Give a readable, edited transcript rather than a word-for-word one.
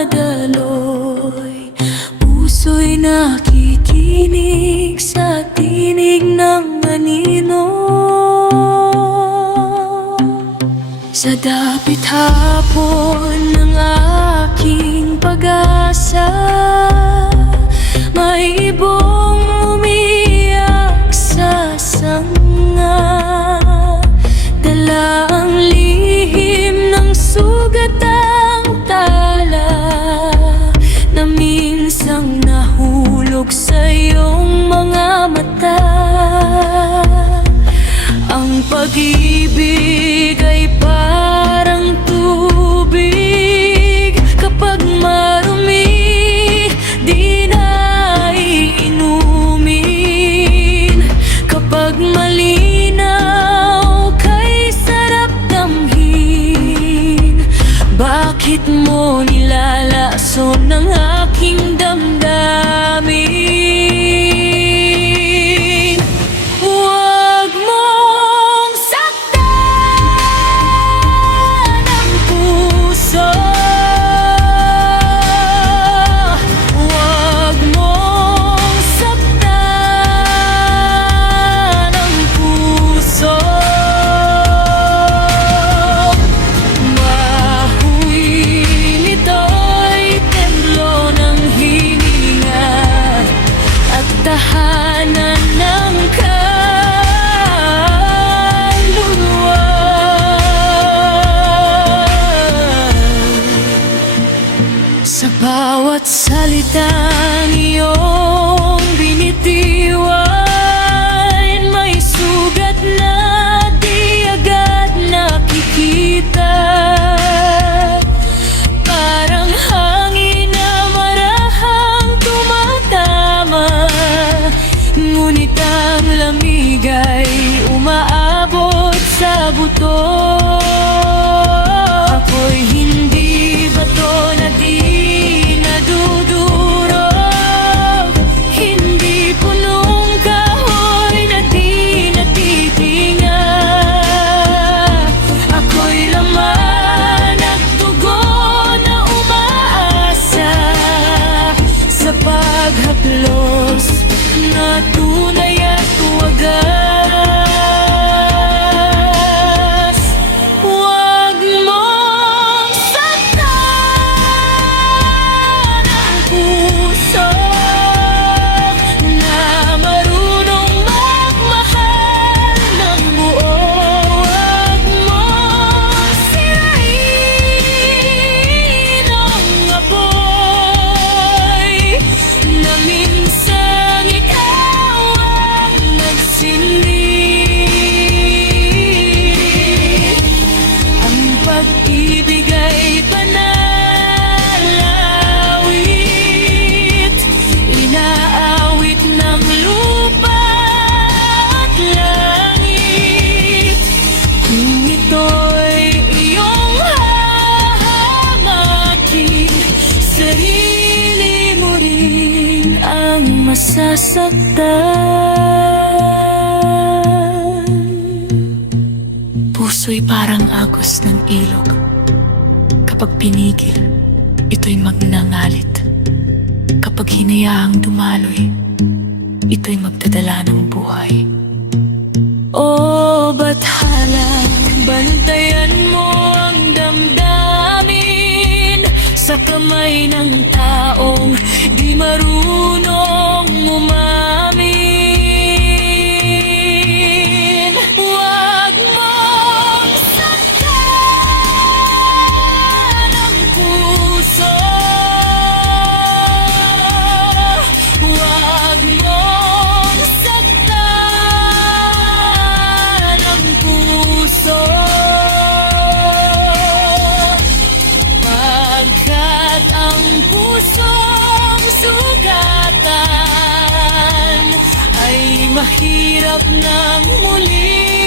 dumadaloy. Puso'y nakikinig sa tinig ng anino. Sa dapit hapon ng aking pag-asa, may ibong umiyak sa sanga. Dala ang lihim ng sugat ang tala na minsang nahulog sa iyong mga mata. Ang pag-ibig ay parang tubig, kapag marumi di na iinumin. Kapag malinaw kay sarap damhin. Bakit mo nilalason ng aking damdamin? Tahanan ng kaluluwa. Sa bawat salitang iyong binitiwan, may sugat na di agad nakikita. Parang hangin na marahang tumatama, ngunit ang lamig ay umaabot sa buto. Ako'y hindi bato na di nadudurog, hindi punong kahoy na di natitinga. Ako'y laman at dugo na umaasa sa paghaplos na tunay at wagas. Huwag mong saktan ang puso na marunong magmahal ng buo. Huwag mong sirain ang apoy na minsan ikaw ang nagsindi. Ang pag-ibig ay banal, awit, inaawit ng lupa at langit. Kung ito'y iyong hahamakin, sarili mo rin ang masasaktan. Puso'y parang agos ng ilog. Kapag pinigil, ito'y magnangalit. Kapag hinayaang dumaloy, ito'y magdadala ng buhay. O bathala, bantayan mo ang damdamin sa kamay ng taong di marunong umamin. Huwag mong saktan ang puso. Huwag mong saktan ang puso. Pagkat ang pusong sugatan ay mahirap nang muli